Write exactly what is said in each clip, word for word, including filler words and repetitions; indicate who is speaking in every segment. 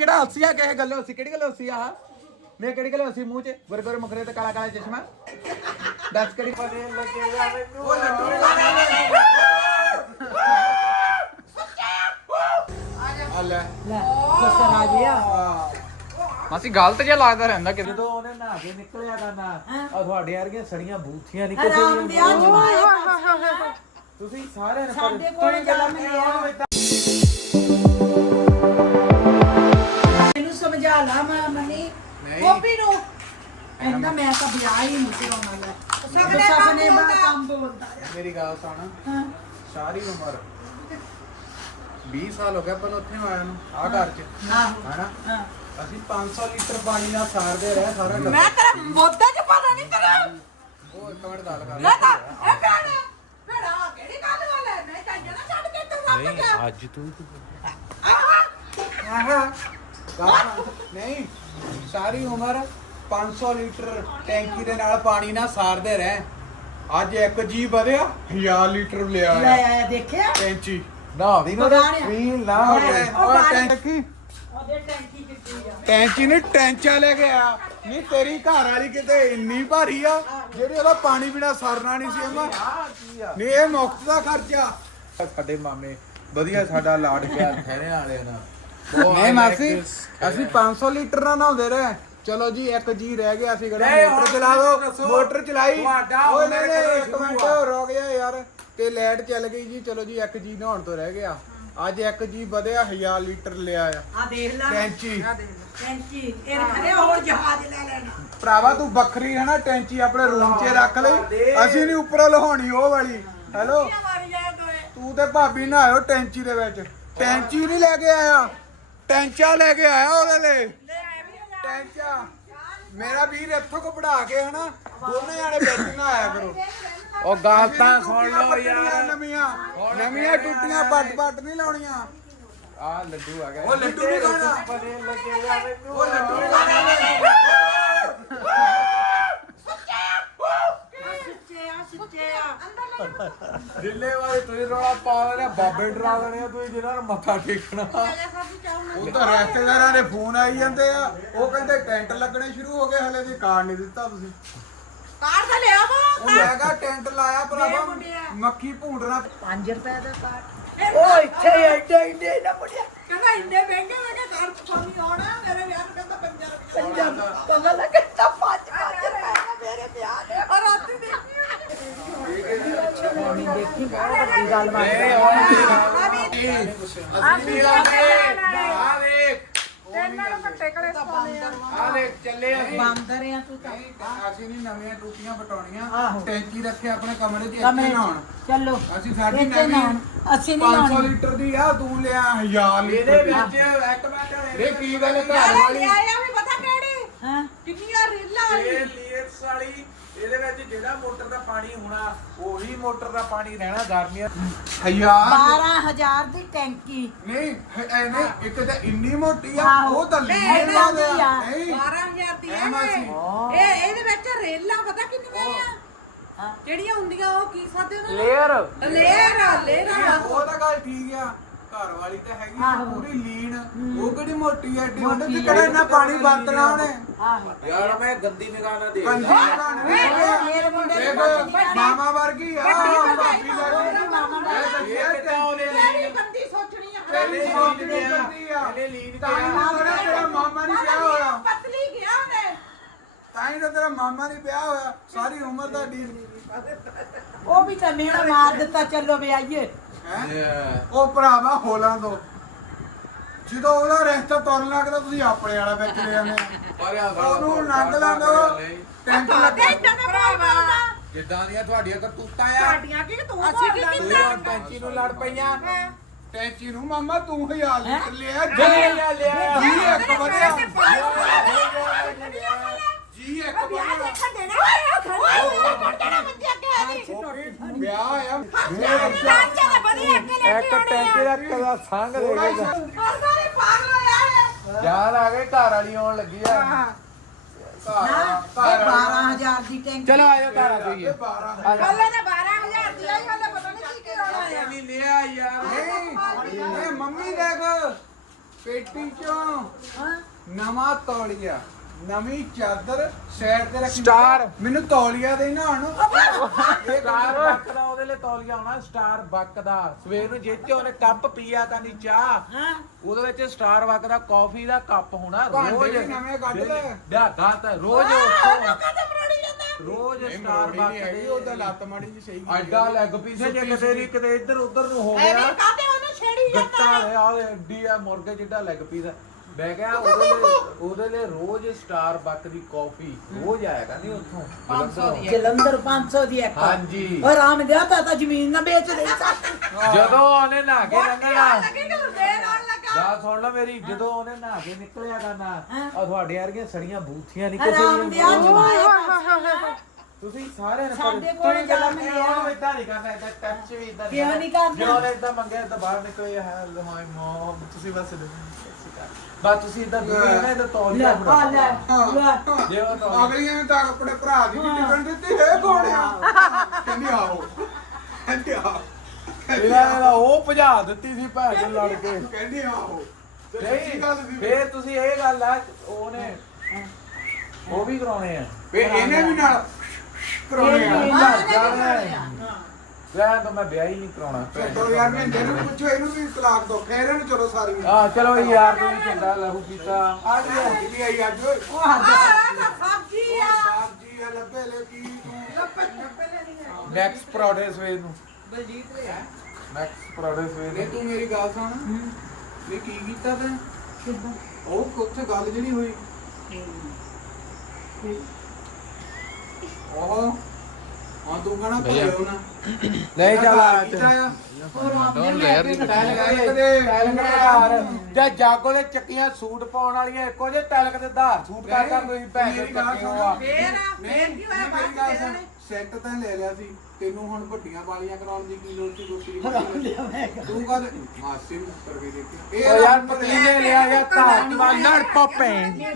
Speaker 1: ਕਿਹੜਾ ਹੱਸੀ ਆ ਕਿਸੇ ਗੱਲੋਂ ਹੱਸੀ ਕਿਹੜੀ ਗੱਲੋਂ ਹੱਸੀ ਆ ਮੈਂ ਕਿਹੜੀ ਗੱਲੋਂ ਹੱਸੀ ਮੂੰਹ 'ਚ ਗੁਰ ਗੁਰ ਮੁਖਰੇ ਤੇ ਕਾਲਾ ਕਾਲਾ ਚਸ਼ਮਾ ਦੱਸ ਕਿਹੜੀ ਪਰੇ ਲੱਗੇ ਆ ਮੈਨੂੰ ਉਹ ਲੱਡੂ ਆ ਲੈ
Speaker 2: ਲੈ ਗੁੱਸਾ ਆ ਗਿਆ
Speaker 1: ਮਾਸੀ ਗਲਤ ਜਿਹਾ ਲੱਗਦਾ ਰਹਿੰਦਾ ਕਿ ਜਦੋਂ ਉਹਨੇ ਨਹਾ ਕੇ ਨਿਕਲਿਆ ਕਰਨਾ ਆ ਤੁਹਾਡੇ ਵਰਗੀਆਂ ਸੜੀਆਂ ਬੂਥੀਆਂ ਨਹੀਂ ਕਿਸੇ ਦੀ ਤੁਸੀਂ ਸਾਰਿਆਂ ਨੇ
Speaker 2: ਸਾਡੇ ਕੋਲ ਜਨਮ ਲਿਆ ਮੈਨੂੰ ਸਮਝਾ ਲਾ ਮੈਂ ਮੰਨੀ ਗੋਪੀ ਨੂੰ ਕਹਿੰਦਾ ਮੈਂ ਤਾਂ ਵਿਆਹ ਹੀ ਨਹੀਂ ਕਰਾਉਣਾ ਲੈ ਸਭ ਸਭ ਨੇ ਬੜਾ ਕੰਮ ਬੋਲਦਾ
Speaker 1: ਮੇਰੀ ਗੱਲ ਸੁਣ
Speaker 2: ਹਾਂ
Speaker 1: ਸਾਰੀ ਉਮਰ ਵੀਹ ਸਾਲ ਹੋ ਗਏ ਆਪਾਂ ਨੂੰ ਉੱਥੇ ਆਇਆ ਨੂੰ ਆ ਘਰ 'ਚ ਹਨਾ
Speaker 2: ਹਾਂ
Speaker 1: ਅਸੀਂ ਪੰਜ ਸੌ ਲੀਟਰ ਪਾਣੀ ਨਾਲ ਸਾਰਦੇ ਰਹੇ ਸਾਰਾ ਟੱਬਰ।
Speaker 2: ਮੈਂ ਤੇਰਾ ਮੋਢੇ 'ਚ ਪਤਾ ਨਹੀਂ ਤੇਰਾ
Speaker 1: ਉਹ ਇੱਕ ਮਿੰਟ ਗੱਲ ਕਰ
Speaker 2: ਲੈ ਤਾਂ ਇਹ ਕਹਿਣਾ ਫਿਰ ਆ ਕਿਹੜੀ ਗੱਲ ਵਾਲ ਹੈ ਨਹੀਂ ਤਾਂ ਜਣਾ ਛੱਡ ਕੇ ਤੂੰ ਸਭ ਗਿਆ
Speaker 1: ਅੱਜ ਤੂੰ
Speaker 2: ਆਹਾ
Speaker 1: ਆਹਾ ਗੱਲ ਨਹੀਂ ਸਾਰੀ ਉਮਰ ਪੰਜ ਸੌ ਲੀਟਰ ਟੈਂਕੀ ਦੇ ਨਾਲ ਪਾਣੀ ਨਾਲ ਸਾਰਦੇ ਰਹੇ ਅੱਜ ਇੱਕ ਜੀ ਵਧਿਆ ਹਜ਼ਾਰ ਲੀਟਰ ਲਿਆ
Speaker 2: ਲੈ ਆਇਆ ਦੇਖਿਆ
Speaker 1: ਟੈਂਚੀ ਨਾ ਦੀ ਨਾ ਵੀ ਨਾ ਉਹ ਟੈਂਕੀ
Speaker 2: ਉਹਦੇ ਟੈਂਕੀ ਕਿੱਥੇ ਆ
Speaker 1: ਟੈਂਚੀ ਨੇ ਟੈਂਚਾ ਲੈ ਕੇ ਆ ਨਹੀਂ ਤੇਰੀ ਘਰ ਵਾਲੀ ਕਿਤੇ ਇੰਨੀ ਭਾਰੀ ਆ ਜਿਹੜੀ ਉਹਦਾ ਪਾਣੀ ਬਿਨਾ ਸਰਨਾ ਨਹੀਂ ਸੀ ਅਮਾ ਨਹੀਂ ਇਹ ਮੁਫਤ ਦਾ ਖਰਚਾ ਸਾਡੇ ਮਾਮੇ ਵਧੀਆ ਸਾਡਾ ਲਾਡ ਪਿਆਰ ਖਹਿਰੇ ਵਾਲੇ ਨਾਲ ਨਹੀਂ ਮਾਸੀ ਅਸੀਂ ਪੰਜ ਸੌ ਲੀਟਰ ਨਾਲ ਨਹਾਉਂਦੇ ਰਹੇ ਚਲੋ ਜੀ ਇੱਕ ਜੀ ਰਹਿ ਗਿਆ ਅਸੀਂ ਕਿਹੜਾ ਮੋਟਰ ਚਲਾ ਦੋ ਮੋਟਰ ਚਲਾਈ ਓਏ ਨਹੀਂ ਨਹੀਂ ਇੱਕ ਮਿੰਟ ਰੁਕ ਜਾ ਯਾਰ ਤੇ ਲਾਈਟ ਚੱਲ ਗਈ ਜੀ ਚਲੋ ਜੀ ਇੱਕ ਜੀ ਨਹਾਉਣ ਤੋਂ ਰਹਿ ਗਿਆ ਅੱਜ ਇੱਕ ਜੀ ਵਧਿਆ ਹਜ਼ਾਰ ਲੀਟਰ ਲਿਆ ਆ
Speaker 2: ਆ ਦੇਖ ਲੈ
Speaker 1: ਟੈਂਚੀ
Speaker 2: ਟੈਂਕੀ ਇਹ ਖੜੇ ਹੋਰ ਜਹਾਜ਼ ਲੈ ਲੈਣਾ
Speaker 1: ਭਰਾਵਾ ਤੂੰ ਬੱਕਰੀ ਹੈ ਨਾ ਟੈਂਚੀ ਆਪਣੇ ਰੂਮ 'ਚ ਰੱਖ ਲਈ ਅਸੀਂ ਨਹੀਂ ਉੱਪਰੋਂ ਲਹਾਉਣੀ ਉਹ ਵਾਲੀ ਹੈਲੋ ਤੂੰ ਤੇ ਭਾਬੀ ਨਹਾਇਓ ਟੈਂਚੀ ਦੇ ਵਿੱਚ ਟੈਂਚੀ ਨਹੀਂ ਲੈ ਕੇ ਆਇਆ ਟੈਂਚਾ ਲੈ ਕੇ ਆਇਆ ਉਹਦੇ ਲਈ ਟੈਂਚਾ ਮੇਰਾ ਵੀਰ ਇੱਥੋਂ ਕੋ ਪੜਾ ਕੇ ਹਨਾ ਦੋਨੇ ਜਾਣੇ ਵਿੱਚ ਨਾ ਆਇਆ ਕਰੋ ਉਹ ਗੱਲ ਤਾਂ ਸੁਣ ਲਓ ਯਾਰ ਨਵੀਆਂ ਨਵੀਆਂ ਟੁੱਟੀਆਂ ਪੱਟ ਪੱਟ ਨਹੀਂ ਲਾਉਣੀਆਂ ਆ ਲੱਡੂ ਆ ਗਿਆ ਉਹ ਲੱਡੂ ਨਹੀਂ ਖਾਣਾ ਪਰੇ ਲੱਗੇ ਆ ਮੈਨੂੰ ਉਹ ਲੱਡੂ ਨਹੀਂ ਖਾਣਾ ਦਿੱਲੇ ਵਾਲੇ ਤੁਸੀਂ ਰੌਲਾ ਪਾ ਰਹੇ ਬਾਬੇ ਡਰਾ ਦੇਣੇ ਤੁਸੀਂ ਜਿਹਨਾਂ ਨੂੰ ਮੱਥਾ ਟੇਕਣਾ ਉਹ ਤਾਂ ਰਿਸ਼ਤੇਦਾਰਾਂ ਦੇ ਫੋਨ ਆਈ ਜਾਂਦੇ ਆ ਉਹ ਕਹਿੰਦੇ ਟੈਂਟ ਲੱਗਣੇ ਸ਼ੁਰੂ ਹੋ ਗਏ ਹਲੇ ਵੀ ਕਾਰਡ ਨਹੀਂ ਦਿੱਤਾ ਤੁਸੀਂ
Speaker 2: ਕਾਰਡ ਤਾਂ ਲਿਆ ਵਾ
Speaker 1: ਉਹ ਮੈਂ ਕਿਹਾ ਟੈਂਟ ਲਾਇਆ ਭਰਾਵਾ ਮੱਖੀ ਭੂੰਡਣਾ
Speaker 2: ਪੰਜ ਰੁਪਏ ਦਾ ਕਾਰਡ ਉਹ ਇੱਥੇ ਐਡੇ ਐਡੇ ਨਾ ਮੁੜਿਆ ਕਹਿੰਦਾ ਇੰਨੇ ਮਹਿੰਗੇ ਮੈਂ ਕਿਹਾ ਕਾਰਡ ਤੁਹਾਨੂੰ ਆਉਣਾ ਮੇਰੇ ਵਿਆਹ ਨੂੰ ਕਹਿੰਦਾ ਪੰਜਾਹ ਰੁਪਏ ਪੰਗਾ ਲੱਗਾ ਤਾਂ ਪੰਜ ਪੰਜ ਰੁਪਏ ਮੇਰੇ ਵਿਆਹ ਦੇ ਔਰ ਰਾਤੀ ਦੇਖੀ ਦੇਖੀ ਬਹੁਤ ਵੱਡੀ ਗੱਲ ਬਣ ਗਈ ਆ ਵੇਖ ਤੇਨਾਂ ਨੂੰ ਕੱਟੇ ਕਲੇ ਸੋਨੇ ਆ
Speaker 1: ਆ ਦੇਖ ਚੱਲੇ ਅਸੀਂ
Speaker 2: ਬਾਂਦਰ ਆ ਤੂੰ ਤਾਂ
Speaker 1: ਅਸੀਂ ਨਹੀਂ ਨਵੀਆਂ ਟੂਟੀਆਂ ਪਟਾਉਣੀਆਂ ਟੈਂਕੀ ਰੱਖੇ ਆਪਣੇ ਕਮਰੇ 'ਚ ਇੱਥੇ
Speaker 2: ਕਮਰੇ
Speaker 1: ਨਹਾਉਣ
Speaker 2: ਚੱਲੋ
Speaker 1: ਅਸੀਂ ਸਾਡੀ
Speaker 2: ਇੱਥੇ
Speaker 1: ਨਵੀਂ
Speaker 2: ਨਹਾਉਣ। ਅਸੀਂ ਨਹੀਂ
Speaker 1: ਪੰਜ ਸੌ
Speaker 2: ਨਹਾਉਣੀ।
Speaker 1: ਲੀਟਰ ਦੀ ਆ ਤੂੰ ਲਿਆ ਹਜ਼ਾਰ ਲੀਟਰ
Speaker 3: ਇਹਦੇ
Speaker 1: ਦੀ
Speaker 3: ਵਿੱਚ ਇੱਕ ਮਿੰਟ
Speaker 1: ਇਹ ਕੀ ਗੱਲ ਘਰ ਵਾਲੀ
Speaker 2: ਆਇਆ ਵੀ ਪਤਾ ਕਿਹੜੀ ਹਾਂ ਕਿੰਨੀਆਂ ਰੀਲਾਂ
Speaker 3: ਇਹ ਲੀਟਸ ਵਾਲੀ ਇਹਦੇ ਵਿੱਚ ਜਿਹੜਾ ਮੋਟਰ ਦਾ ਪਾਣੀ ਹੋਣਾ ਉਹੀ ਮੋਟਰ ਦਾ ਪਾਣੀ ਰਹਿਣਾ ਗਰਮੀਆਂ
Speaker 1: ਹਜ਼ਾਰ
Speaker 2: ਬਾਰਾਂ ਹਜ਼ਾਰ ਦੀ ਟੈਂਕੀ
Speaker 1: ਨਹੀਂ ਐਵੇਂ ਇੱਕ ਤਾਂ ਇੰਨੀ ਮੋਟੀ ਆ
Speaker 2: ਆਹੋ।
Speaker 1: ਉਹ ਤਾਂ
Speaker 2: ਇਹ
Speaker 1: ਲੀਟਰ ਦਾ
Speaker 2: ਦੀ ਆ।
Speaker 1: ਨਹੀਂ
Speaker 4: ਬਾਰਾਂ ਹਜ਼ਾਰ ਦੀ
Speaker 1: ਐ ਮਾਸੀ।
Speaker 4: ਇਹ ਇਹ ਇਹਦੇ ਵਿੱਚ ਰੇਲਾਂ ਪਤਾ ਕਿੰਨੀਆਂ ਆ ਜਿਹੜੀਆਂ ਹੁੰਦੀਆਂ ਉਹ ਕੀ ਸਾਦੇ ਉਹਨਾਂ
Speaker 3: ਲੇਅਰ
Speaker 4: ਲੇਅਰ ਲੇਅਰ
Speaker 1: ਉਹ ਤਾਂ ਗੱਲ ਠੀਕ ਆ ਘਰ ਵਾਲੀ ਤਾਂ ਹੈਗੀ ਆ ਪੂਰੀ ਲੀਨ ਉਹ ਕਿਹੜੀ ਮੋਟੀ ਆ ਏਡੀ ਉਹਦੇ ਚ ਕਿਹੜਾ ਇੰਨਾ ਪਾਣੀ ਵਰਤਣਾ ਉਹਨੇ
Speaker 2: ਆਹੋ
Speaker 3: ਯਾਰ ਮੈਂ ਗੰਦੀ ਨਿਗਾਹ ਨਾਲ ਦੇਖ
Speaker 1: ਕੰਜੀ
Speaker 2: ਮੇਰੇ ਮੁੰਡੇ ਦੀ
Speaker 1: ਦੇਖ ਮਾਮਾ ਵਰਗੀ ਆ ਭਾਬੀ ਵਰਗੀ
Speaker 2: ਮਾਮਾ ਦਾ
Speaker 3: ਇਹ ਕਿੱਦਾਂ ਉਹਨੇ
Speaker 4: ਤੇਰੀ ਬੰਦੀ ਸੋਚਣੀ ਆ
Speaker 1: ਤੇਰੀ ਸੋਚ ਨਹੀਂ ਕਰਦੀ ਆ
Speaker 3: ਇਹਨੇ ਲੀਨ
Speaker 1: ਤਾਂ ਹੀ ਤਾਂ ਤੇਰਾ ਤੇਰਾ ਮਾਮਾ ਨਹੀਂ ਵਿਆਹ ਹੋਇਆ
Speaker 4: ਪਤਲੀ ਗਿਆ ਉਹਨੇ
Speaker 1: ਤਾਂ ਹੀ ਤਾਂ ਤੇਰਾ ਮਾਮਾ ਨਹੀਂ ਵਿਆਹ ਹੋਇਆ ਸਾਰੀ ਉਮਰ ਦਾ ਡੀਲ
Speaker 2: ਉਹ ਵੀ ਤਾਂ ਮੇਰਾ ਮਾਰ ਦਿੱਤਾ ਚੱਲੋ ਵੀ ਆਈਏ
Speaker 1: ਹੈ ਉਹ ਭਰਾਵਾ ਹੋਲਾਂ ਦੋ ਜਦੋਂ ਉਹਦਾ ਰਿਸ਼ਤਾ ਤੁਰਨ ਲੱਗਦਾ ਤੁਸੀਂ ਆਪਣੇ ਵਾਲਾ ਵਿੱਚ ਲੈ ਆਉਂਦੇ ਉਹਨੂੰ ਨੰਦ ਲਾਂਦੋ ਟੈਂਟ ਲੱਗੇ
Speaker 4: ਇਦਾਂ ਦਾ ਭਰਾਵਾ
Speaker 1: ਜਿੱਦਾਂ ਦੀਆਂ ਤੁਹਾਡੀਆਂ ਕਰਤੂਤਾਂ ਆ
Speaker 4: ਸਾਡੀਆਂ ਕੀ ਤੂੰ ਅਸੀਂ ਕੀ
Speaker 1: ਤੂੰ
Speaker 4: ਕੀਤਾ
Speaker 1: ਹੁਣ ਟੈਂਚੀ ਨੂੰ ਲੜ ਪਈਆਂ ਟੈਂਚੀ ਨੂੰ ਮਾਮਾ ਤੂੰ ਹਜ਼ਾਰ ਲੀਟਰ ਲਿਆ
Speaker 3: ਲਿਆ ਲਿਆ
Speaker 1: ਜੀ ਇੱਕ ਵਧਿਆ
Speaker 4: ਲਿਆ
Speaker 1: ਜੀ ਇੱਕ
Speaker 4: ਵਿਆਹ
Speaker 1: ਵਧਿਆ
Speaker 4: ਦੇਖਣ ਦੇਣਾ ਓਏ ਕੱਟਣਾ ਬੰਦੀ ਅੱਗੇ ਆਦੀ
Speaker 1: ਵਿਆਹ ਆ
Speaker 4: ਲਾਂਚਾ ਦੇ ਬੜੀ ਅੱਗੇ ਲੈ ਕੇ ਆਉਣੀ
Speaker 3: ਟੈਂਕੀ ਦਾ ਕਦਾ ਸੰਗ ਦੇ
Speaker 1: ਥੋੜਾ
Speaker 3: ਗਿਆ
Speaker 4: ਔਰ ਸਾਰੇ ਪਾਗਲ ਹੋਇਆ
Speaker 3: ਯਾਰ ਆ ਗਏ ਘਰ ਵਾਲੀ ਆਉਣ ਲੱਗੀ ਆ
Speaker 2: ਨਾ ਬਾਰਾਂ ਹਜ਼ਾਰ ਦੀ ਟੈਂਕੀ
Speaker 3: ਚਲੋ ਆਜੋ ਘਰ ਆ ਜਾਈਏ
Speaker 4: ਕੱਲੇ ਨੇ ਬਾਰਾਂ ਹਜ਼ਾਰ ਦੀ ਆਈ ਹਲੇ ਪਤਾ ਨਹੀਂ ਕੀ ਕੀ ਹੋਣਾ ਆ
Speaker 3: ਨਹੀਂ ਲਿਆ ਯਾਰ
Speaker 1: ਨਹੀਂ ਇਹ ਮੰਮੀ ਦੇਖ ਪੇਟੀ ਚੋਂ
Speaker 2: ਹਾਂ
Speaker 1: ਨਵਾਂ ਤੌਲੀਆ ਨਵੀਂ ਚਾਦਰ ਸਾਈਡ ਤੇ ਰੱਖੀ
Speaker 3: Star।
Speaker 1: ਮੈਨੂੰ ਤੌਲੀਆ ਦੇ ਨਾ ਹਣ
Speaker 3: ਸਟਾਰ ਬੱਕ ਦਾ ਉਹਦੇ ਲਈ ਤੌਲੀਆ ਆਉਣਾ ਸਟਾਰ ਬੱਕ ਦਾ ਸਵੇਰ ਨੂੰ ਜੇ ਚ ਉਹਨੇ ਕੱਪ ਪੀਆ ਕਰਨੀ ਚਾਹ
Speaker 2: ਹਾਂ
Speaker 3: ਉਹਦੇ ਵਿੱਚ ਸਟਾਰ ਬੱਕ ਦਾ ਕਾਫੀ ਦਾ ਕੱਪ ਹੋਣਾ
Speaker 1: ਭਾਂਡੇ
Speaker 3: ਰੋਜ਼
Speaker 1: ਵੀ ਨਵੇਂ ਕੱਢ ਲੈ।
Speaker 3: ਡਾਗਾ ਤਾਂ ਰੋਜ਼
Speaker 2: ਉਹਨੂੰ
Speaker 3: ਉੱਥੋਂ
Speaker 2: ਕਦੇ ਬਣਾਉਣੀ ਜਾਂਦਾ
Speaker 3: ਰੋਜ਼
Speaker 1: ਨਹੀਂ
Speaker 3: ਸਟਾਰ
Speaker 1: ਮਰੋੜੀ
Speaker 3: ਬੱਕ
Speaker 1: ਨਹੀਂ ਹੈਗੀ
Speaker 3: ਦੇ
Speaker 1: ਉਹਦਾ ਲੱਤ ਮਾੜੀ ਜੀ ਸਹੀ
Speaker 3: ਐਡਾ ਲੈਗ ਪੀਸ ਜੇ ਕਿਤੇ ਦੀ ਕਿਤੇ ਇੱਧਰ ਉੱਧਰ ਨੂੰ ਹੋ
Speaker 2: ਐਵੇਂ
Speaker 3: ਗਿਆ
Speaker 2: ਕਾਹਦੇ ਉਹਨੂੰ ਛੇੜੀ
Speaker 3: ਗੱਟਾ
Speaker 2: ਜਾਂਦਾ
Speaker 3: ਹੈ ਆ ਐਡੀ ਆ ਮੁਰਗੇ ਜਿੱਡਾ ਲੈਗ ਪੀਸ ਆ ਮੈਂ ਕਿਹਾ ਉਹਦੇ ਲਈ ਉਹਦੇ ਲਈ ਰੋਜ਼ ਸਟਾਰ ਬੱਕ ਦੀ ਕਾਫੀ ਰੋਜ਼ ਆਇਆ ਕਰਨੀ ਉੱਥੋਂ
Speaker 4: ਪੰਜ ਸੌ ਦੀ।
Speaker 2: ਜਲੰਧਰ ਪੰਜ ਸੌ ਦੀ ਇੱਕ
Speaker 3: ਹਾਂਜੀ
Speaker 2: ਔਰ ਆਮ ਦਿਆ ਤਾਂ ਤਾਂ ਜ਼ਮੀਨ ਨਾ ਵੇਚ ਦੇ ਸਕਦਾ
Speaker 3: ਜਦੋਂ ਉਹਨੇ ਨਹਾ ਕੇ ਲੰਘਣਾ
Speaker 4: ਲੱਗੀ ਕਿ ਦੇਰ ਆਉਣ ਲੱਗਾ
Speaker 3: ਗੱਲ ਸੁਣ ਲਓ ਮੇਰੀ ਜਦੋਂ ਉਹਨੇ ਨਹਾ ਕੇ ਨਿਕਲਿਆ ਕਰਨਾ
Speaker 2: ਹਾਂ।
Speaker 3: ਆ ਤੁਹਾਡੇ ਵਰਗੀਆਂ ਸੜੀਆਂ ਬੂਥੀਆਂ ਨਹੀਂ
Speaker 2: ਆਰਾਮ
Speaker 3: ਕਿਸੇ
Speaker 2: ਦਿਆ
Speaker 3: ਦੀਆਂ
Speaker 2: ਜਮਾਏ
Speaker 3: ਤੁਸੀਂ ਸਾਰਿਆਂ ਨੇ
Speaker 2: ਸਾਡੇ ਕੋਲ
Speaker 3: ਗੱਲਾਂ
Speaker 2: ਜਾਮ
Speaker 3: ਨਹੀਂ ਉਹ ਇਦਾਂ ਨਹੀਂ ਕਰਨਾ ਇਦਾਂ ਟੱਚ ਵੀ ਇਦਾਂ
Speaker 2: ਕਿਉਂ ਨਹੀਂ ਕਰਨਾ?
Speaker 3: ਜਦੋਂ ਉਹਨੇ ਇਦਾਂ ਮੰਗਿਆ ਤਾਂ ਬਾਹਰ ਨਿਕਲੇ ਹੈ ਮਾਈ ਮਮ ਤੁਸੀਂ ਬਸ ਬਸ ਤੁਸੀਂ ਇਦਾਂ ਦੂਰੇ ਨਾ ਇਦਾਂ ਤੌਲੀਆ
Speaker 2: ਲੈ ਆ ਲੈ ਲੈ
Speaker 3: ਜੇ ਉਹ ਤੌਲੀਆ
Speaker 1: ਅਗਲੀਆਂ ਨੇ ਤਾਂ ਆਪਣੇ ਭਰਾ ਦੀ ਵੀ ਟਿਕਣ ਦਿੱਤੀ ਹੈ ਕੋੜਿਆ ਕਹਿੰਦੀ ਆਓ ਕਹਿੰਦੀ ਆਓ
Speaker 3: ਇਹਦਾ ਉਹ ਭਜਾ ਦਿੱਤੀ ਸੀ ਭੈਣ ਨੂੰ ਲੜ ਕੇ
Speaker 1: ਕਹਿੰਦੀ ਆਓ
Speaker 3: ਨਹੀਂ ਫੇਰ ਤੁਸੀਂ ਇਹ ਗੱਲ ਆ ਉਹਨੇ ਉਹ ਵੀ ਕਰਾਉਣੇ ਆ
Speaker 1: ਵੇ ਇਹਨੇ ਵੀ ਨਾਲ ਕਰਾਉਣੇ ਆ
Speaker 3: ਲੈ ਤਾਂ ਮੈਂ ਵਿਆਹ ਹੀ ਨਹੀਂ ਕਰਾਉਣਾ
Speaker 1: ਚਲੋ ਯਾਰ ਮੈਂ ਇਹਨੂੰ ਪੁੱਛੋ ਇਹਨੂੰ ਵੀ ਤਲਾਕ ਦੋ ਖੈਰ ਨੂੰ ਚਲੋ ਸਾਰੀ
Speaker 3: ਆ ਚਲੋ ਯਾਰ ਤੂੰ ਚੰਗਾ ਲਹੂ ਪੀਤਾ
Speaker 1: ਆ ਜੀ ਕਿੰਨੀ ਆਈ ਅੱਜ
Speaker 2: ਉਹ ਹੱਦ
Speaker 4: ਸਬਜ਼ੀ ਆ
Speaker 1: ਸਬਜੀ ਆ ਲੱਭੇ ਲੈ ਕੀ ਤੂੰ
Speaker 3: ਮੈਕਸ ਪ੍ਰੋਡਿਊਸ ਵੇ ਨੂੰ
Speaker 4: ਬਲਜੀਤ ਰੇ
Speaker 3: ਮੈਕਸ ਪ੍ਰੋਡਿਊਸ ਵੇ
Speaker 1: ਇਹ ਤੂੰ ਮੇਰੀ ਗੱਲ ਸੁਣ ਇਹ ਕੀ ਕੀਤਾ ਤੈਂ
Speaker 2: ਕਿੱਦਾਂ
Speaker 1: ਉਹ ਉੱਥੇ ਗੱਲ ਜਿਹੜੀ ਹੋਈ ਉਹ ਹਾਂ ਤੂੰ ਕਹਣਾ ਭੁੱਲਿਓ ਨਾ
Speaker 3: ਨਹੀਂ ਚੱਲ ਆ
Speaker 1: ਕੀਤਾ ਆ
Speaker 2: ਡੋਂਟ ਲੇਅਰ ਦੀ
Speaker 1: ਟੈਲਕ ਦੇ
Speaker 3: ਟੈਲਕ ਦੇ ਧਾਰ ਜਾਂ ਜਾਗੋ ਦੇ ਚੱਕੀਆਂ ਸੂਟ ਪਾਉਣ ਵਾਲੀਆਂ ਇੱਕੋ ਜਿਹੇ ਟੈਲਕ ਦੇ ਧਾਰ ਸੂਟ ਕਰ ਕਰ ਤੁਸੀਂ ਭੈਣ ਦੇ
Speaker 1: ਮੇਰੀ ਗੱਲ
Speaker 3: ਚੱਕੀਆਂ
Speaker 1: ਸੁਣੋ।
Speaker 3: ਆ।
Speaker 4: ਫੇਰ ਫੇਰ ਕੀ ਹੋਇਆ
Speaker 1: ਮੇਰੀ
Speaker 4: ਬਾਅਦ
Speaker 1: ਗੱਲ
Speaker 4: ਚ
Speaker 1: ਸੁਣ
Speaker 4: ਦੇਣੇ
Speaker 1: ਸੈੱਟ ਤਾਂ ਲੈ ਲਿਆ ਸੀ ਤੈਨੂੰ ਹੁਣ ਵੱਡੀਆਂ ਵਾਲੀਆਂ ਕਰਾਉਣ ਦੀ ਕੀ ਲੋੜ ਸੀ ਦੂਸਰੀ
Speaker 2: ਹਰਾਮ ਲਿਆ ਮੈਂ
Speaker 1: ਤੂੰ ਕਦ ਮਾਸੀ ਨੂੰ ਕਰਕੇ ਦੇਖੀ
Speaker 3: ਉਹ ਯਾਰ ਪਤੀਲੇ ਲਿਆ ਗਿਆ ਧਾਰ ਵਾਲਣ ਪੋਪੇ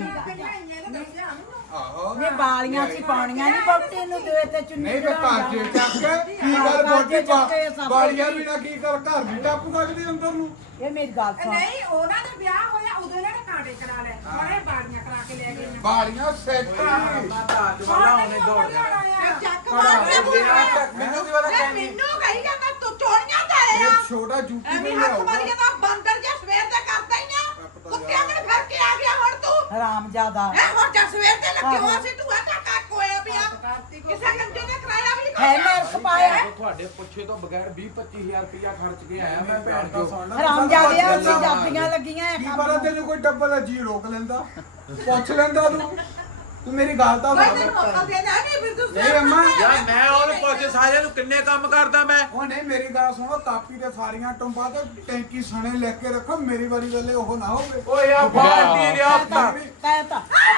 Speaker 1: ਆਹੋ
Speaker 2: ਨੇ ਬਾਲੀਆਂ ਸੀ ਪਾਉਣੀਆਂ ਨਹੀਂ ਬੋਟੇ ਨੂੰ ਦੇ ਤੇ ਚੁੰਨੀ
Speaker 1: ਨਹੀਂ ਤੇ ਘਰ ਜੇ ਚੱਕ ਕੀ ਗੱਲ ਬੋਟੀ ਪਾ ਬਾੜੀਆਂ ਵੀ ਨਾ ਕੀ ਕਰ ਘਰ ਵੀ ਟੱਪ ਸਕਦੀ ਅੰਦਰ ਨੂੰ
Speaker 2: ਇਹ ਮੇਰੀ ਗੱਲ ਸੁਣ
Speaker 4: ਨਹੀਂ ਉਹਨਾਂ ਦੇ ਵਿਆਹ ਹੋਇਆ ਉਦੋਂ ਇਹਨਾਂ ਨੇ ਕਾਂਟੇ ਕਰਾ ਲਏ ਬੜੇ ਬਾੜੀਆਂ ਕਰਾ ਕੇ ਲੈ ਗਏ
Speaker 1: ਬਾੜੀਆਂ ਸੈੱਟ
Speaker 3: ਧਾਰ ਵਾਲਾ ਉਹਨੇ ਦੌੜ
Speaker 4: ਚੱਕ ਮਾਰ ਕੇ
Speaker 3: ਮੈਨੂੰ ਕੀ ਪਤਾ
Speaker 4: ਇਹ
Speaker 3: ਕਹਿੰਦੀ
Speaker 4: ਮੈਨੂੰ ਕਹੀ ਜਾਂਦਾ ਤੂੰ ਚੋਰੀਆਂ ਤੇ
Speaker 1: ਇਹ
Speaker 4: ਆ
Speaker 1: ਛੋਟਾ ਜੂਪੀ
Speaker 4: ਐਵੇਂ
Speaker 1: ਨੂੰ
Speaker 4: ਹੱਥ
Speaker 1: ਲਿਆਊਗਾ
Speaker 4: ਮਾਰੀਏ ਤਾਂ ਬੰਦਰ ਜਿਹਾ ਸਵੇਰ ਤੇ ਕਰਦਾ ਹੀ ਆ ਕੁੱਤਿਆਂ ਨੇ ਫਿਰ ਕੇ ਆ ਗਿਆ ਹੁਣ ਤੂੰ
Speaker 2: ਹਰਾਮ ਜ਼ਿਆਦਾ
Speaker 4: ਹੈ ਹੁਣ ਜਦ ਸਵੇਰ ਤੇ ਲੱਗੇ ਹੋਆ ਸੀ ਤੂੰ ਆ ਟੱਕਾ ਕੋਇਆ ਵੀ ਆ ਕਿਸੇ ਕੰਜੇ ਨੇ ਕਰਾਇਆ ਵੀ
Speaker 2: ਹੈ ਮੈਂ ਸਪਾਇਆ
Speaker 3: ਤੁਹਾਡੇ ਪੁੱਛੇ ਤੋਂ ਬਗੈਰ ਵੀਹ ਪੱਚੀ ਹਜ਼ਾਰ ਰੁਪਇਆ ਖਰਚ ਕੇ ਆਇਆ ਮੈਂ ਭੈਣ ਚੋ
Speaker 2: ਹਰਾਮ ਜ਼ਿਆਦੇ ਆ ਅਸੀਂ ਜਾਪੀਆਂ ਲੱਗੀਆਂ ਐ
Speaker 1: ਕੀ
Speaker 2: ਕੰਮ
Speaker 1: ਪਤਾ ਤੈਨੂੰ ਕੋਈ ਡੱਬਾ ਦਾ ਜੀ ਰੋਕ ਲੈਂਦਾ ਪੁੱਛ ਲੈਂਦਾ ਤੂੰ ਤੂੰ ਮੇਰੀ ਗੱਲ ਤਾਂ
Speaker 4: ਮੈਂ
Speaker 1: ਸੁਣ
Speaker 4: ਤੈਨੂੰ ਮੌਕਾ ਦੇਣਾ ਨਹੀਂ ਫਿਰ ਤੂੰ
Speaker 1: ਨਹੀਂ ਅੰਮਾ
Speaker 3: ਯਾਰ ਮੈਂ ਉਹਨੂੰ ਪੁੱਛ ਸਾਰਿਆਂ ਨੂੰ ਕਿੰਨੇ ਕੰਮ ਕਰਦਾ ਮੈਂ
Speaker 1: ਉਹ ਨਹੀਂ ਮੇਰੀ ਗੱਲ ਸੁਣੋ ਕਾਪੀ ਦੇ ਸਾਰੀਆਂ ਟੰਬਾ ਤੇ ਟੈਂਕੀ ਸਣੇ ਲੈ ਕੇ ਰੱਖੋ ਮੇਰੀ ਵਾਰੀ ਵੇਲੇ ਉਹ ਨਾ ਹੋਵੇ
Speaker 3: ਓਏ ਆ ਬਾਲਟੀ ਲਿਆ ਤਾਂ
Speaker 2: ਕਹਿ ਤਾ